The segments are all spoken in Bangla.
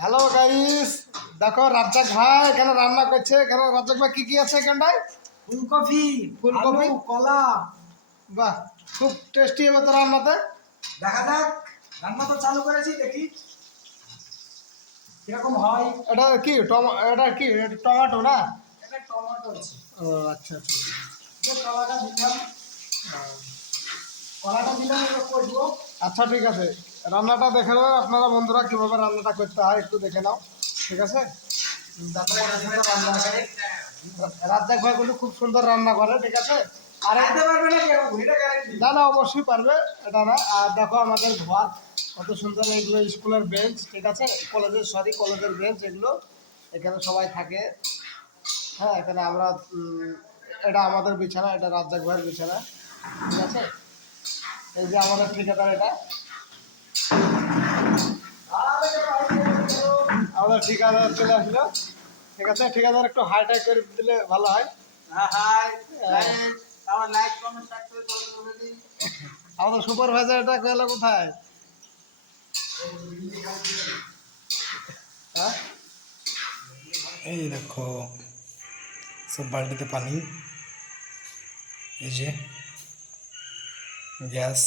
হ্যালো গাইস, দেখো রাজ্জাক ভাই এখানে রান্না করছে। এখানে রাজ্জাক ভাই কি কি আছে এখানটায়? ফুলকপি, ফুলকপি, আলু, কলা। বাহ, খুব টেস্টি হবে তো রান্নাতে। দেখা যাক, রান্না তো চালু করেছি, দেখি কিরকম হয়। এটা কি এটা টমেটো না? এটা টমেটো আছে। ও আচ্ছা আচ্ছা। যে কলাটা দিলাম, কলাটা দিলাম, এটা করবো। আচ্ছা ঠিক আছে, রান্নাটা দেখে নাও আপনারা বন্ধুরা, কিভাবে রান্নাটা করতে হয় একটু দেখে নাও, ঠিক আছে? তারপরে রাজ্জাক ভাই কিন্তু খুব সুন্দর রান্না করে, ঠিক আছে? আর আনতে পারবে না কেন? এটা গ্যারান্টি। না না, অবশ্যই পারবে, এটা না। আর দেখো আমাদের ঘর কত সুন্দর, এগুলো স্কুলের বেঞ্চ, ঠিক আছে? কলেজের বেঞ্চ এগুলো। এখানে সবাই থাকে। হ্যাঁ, এখানে আমরা এটা আমাদের বিছানা, এটা রাজ্জাক ভাইয়ের বিছানা, ঠিক আছে? এই যে আমাদের ঠিকাদার, এটা আমাদের ঠিকাদার চলে আসলো, ঠিক আছে? ঠিকাদার একটু হাইটাই করে দিলে ভালো হয়। আমাদের সুপারভাইজার এটা গেল কোথায়? হ্যাঁ, এই দেখো সব বালতিতে পানি, এই যে গ্যাস,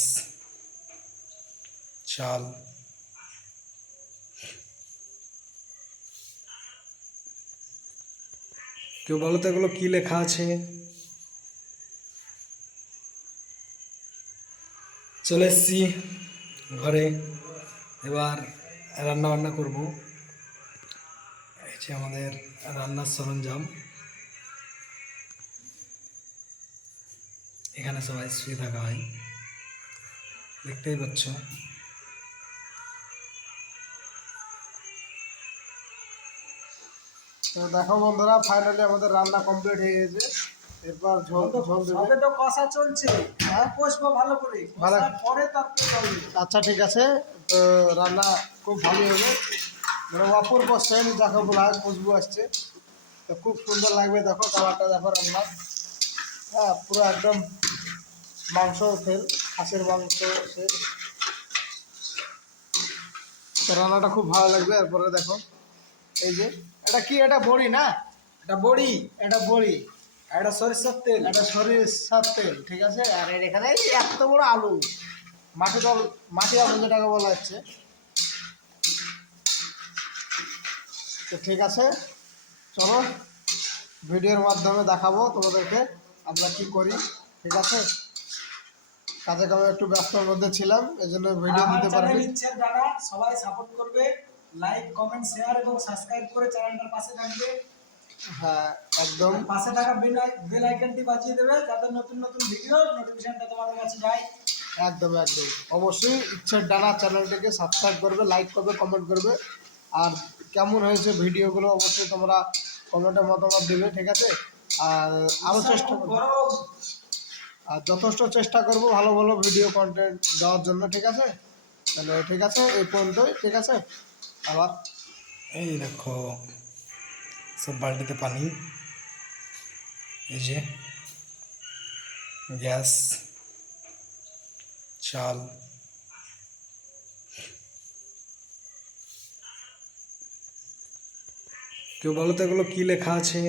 চাল। কেউ বলো তো এগুলো কি লেখা আছে? চলে এসছি ঘরে, এবার রান্না বান্না করব। এই যে আমাদের রান্নার সরঞ্জাম, এখানে সবাই শুয়ে থাকা হয়, দেখতেই পাচ্ছ। তো দেখো বন্ধুরা, ফাইনালি আমাদের রান্না কমপ্লিট হয়ে গেছে। এরপর ঝোল ঝোল দেবে। সবে তো কষা চলছে, হ্যাঁ, কষবো ভালো করে, ভালো। কষার পরে তারপরে চলবে। আচ্ছা ঠিক আছে, তো রান্না খুব ভালো হবে, মানে অপূর্ব সেন্ট যাকে বলা হয়, খুশবু আসছে। তো খুব সুন্দর লাগবে, দেখো কালারটা, দেখো রান্না। হ্যাঁ, পুরো একদম মাংস তেল, খাসির মাংস তেল। তো রান্নাটা খুব ভালো লাগবে। এরপরে দেখো, এই যে এটা কি, এটা বড়ি না? এটা বড়ি, এটা বড়ি, আর এটা সরিষার তেল। এটা সরিষার তেল, ঠিক আছে? আর এর এখানে এই এত বড় আলু, মাটি আলু যেটাকে বলা হচ্ছে। তো ঠিক আছে, চলো ভিডিওর মাধ্যমে দেখাবো তোমাদেরকে আমরা কি করি, ঠিক আছে? কাজে কামে একটু ব্যস্তর মধ্যে ছিলাম, এই জন্য ভিডিও আমার দিতে চ্যানেল পারিনি। ইচ্ছের ডাটা সবাই সাপোর্ট করবে, লাইক কমেন্ট শেয়ার এবং সাবস্ক্রাইব করে চ্যানেলটার পাশে থাকবে। হ্যাঁ, একদম। আর পাশে থাকা বেল আইকনটি বাজিয়ে দেবে, যাতে নতুন নতুন ভিডিও নোটিফিকেশনটা তোমাদের কাছে যায়। একদম একদম, অবশ্যই ইচ্ছের ডানা চ্যানেলটিকে সাবস্ক্রাইব করবে, লাইক করবে, কমেন্ট করবে। আর কেমন হয়েছে ভিডিওগুলো অবশ্যই তোমরা কমেন্টে মতামত দেবে, ঠিক আছে? আর আরও চেষ্টা করবো, গরম। আর যথেষ্ট চেষ্টা করব ভালো ভালো ভিডিও কন্টেন্ট দেওয়ার জন্য, ঠিক আছে? তাহলে ঠিক আছে, এই পর্যন্তই, ঠিক আছে? আবার এই দেখো সব বালতিতে পানি, এই যে গ্যাস, চাল। কেউ বলো তো এগুলো কি লেখা আছে?